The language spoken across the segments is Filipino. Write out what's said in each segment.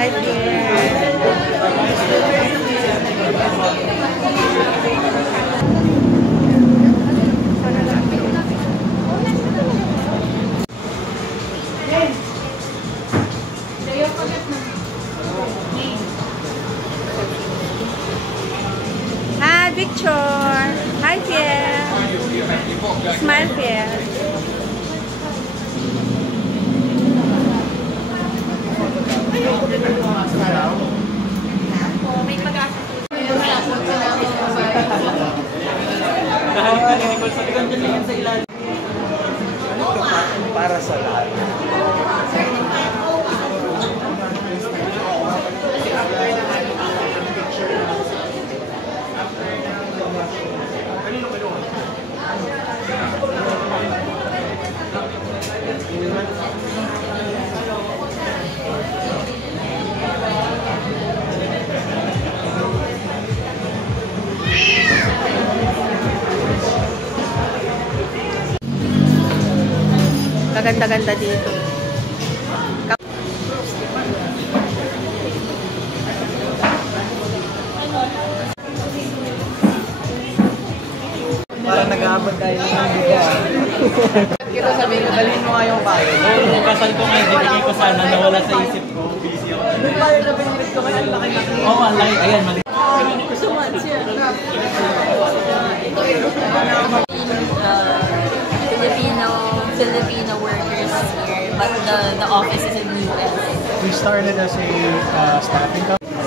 Hi dear. Hi Victor. Hi Pierre. Smile Pierre. May pag-asa. Para sa lahat. Kaganda-ganda dito. Parang nag-aabot tayo ng bigas. Kita sabihin ko, dalhin mo nga yung bayo. Oo, kasal ko ngayon, dinigay ko sana, nawala sa isip ko. Busy ako. Yung bayo na pinilit ko ngayon, laki-laki. Oo, laki. Ayan, mali. So much yan. Filipino workers here, but the office is in US. We started as a staffing company.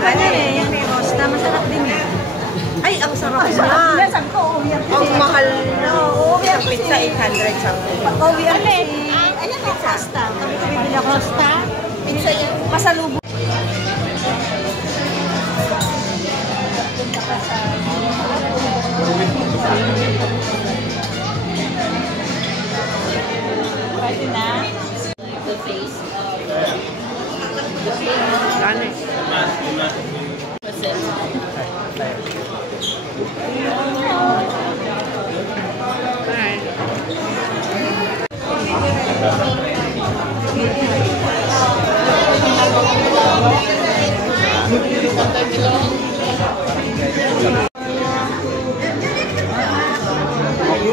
Ano eh, yung may rosta, masarap din eh. Ay, ang sarap niya. Ang mahal na. Ang pizza, 800 something. Ayan ang pasta. Kami bibili ako. Rosta? Pizza yan. Pasalubong. Pwede na. The face of the face. Gani. What's it?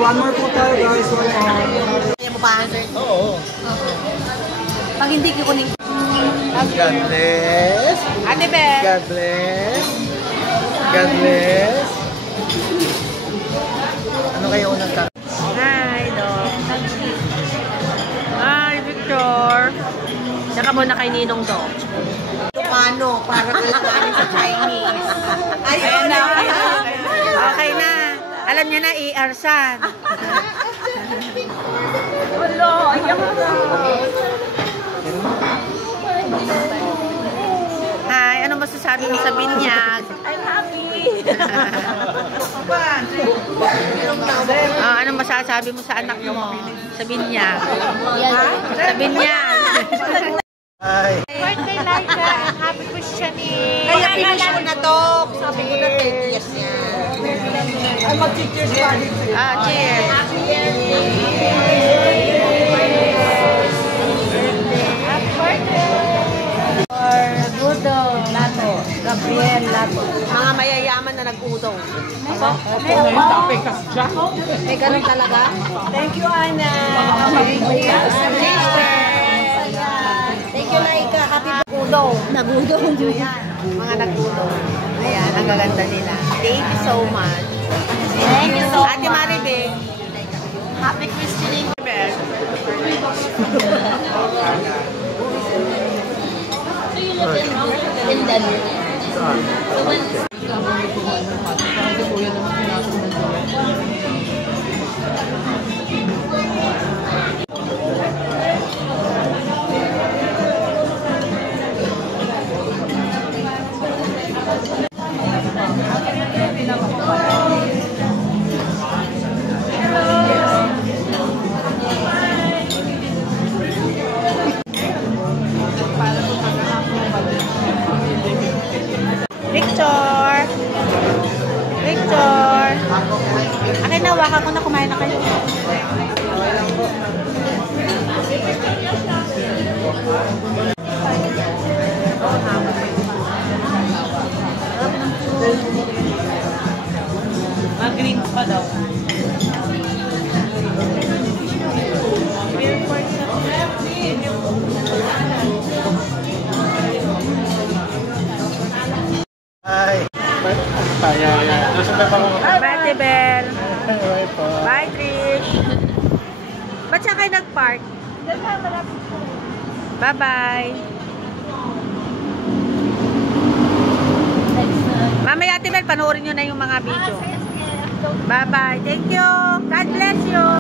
One more po tayo guys. Kaya mo pa answer? Oo. Pag hindi kukunin. God bless. Ate Beth. God bless. God bless. Ano kayo unang ka? Hi, Doc. Hi, Victor. Saka muna kay Ninong Doc. Paano? Para kalakanin sa Chinese. Ayun na. Okay na. Alam niya na, i-arsan. Hello, ayan na. Hi, ano masasabi mo sa binyag? I'm happy. Ano masasabi mo sa anak mo? Sa binyag? Sa binyag. Hi. Birthday, Laika, and happy questioning. Kaya finish mo na to. Sabi ko na 10 years yan. Ay, mag-teachers party. Cheers. Happy birthday. Happy birthday. Gudo, Lato. Gabriel, Lato. Mga mayayaman na nag-udong. May ganun talaga? Thank you, Ana. Thank you. Thank you, Laika. Happy Nagudong. Nagudong. Mga nagudong. Ayan, ang gaganda nila. Thank you so much. Thank you so much. Ate Maribel. Happy christening. Victor! Victor! Akin na, waka ko na, kumain na kayo. Yeah. Nasabay pa ako. Bye, Ate Bel. Bye po. Bye, Trish. Ba't siya kayo nag-park? Bye-bye. Mamaya, Ate Bel, panoorin nyo na yung mga video. Bye-bye. Thank you. God bless you.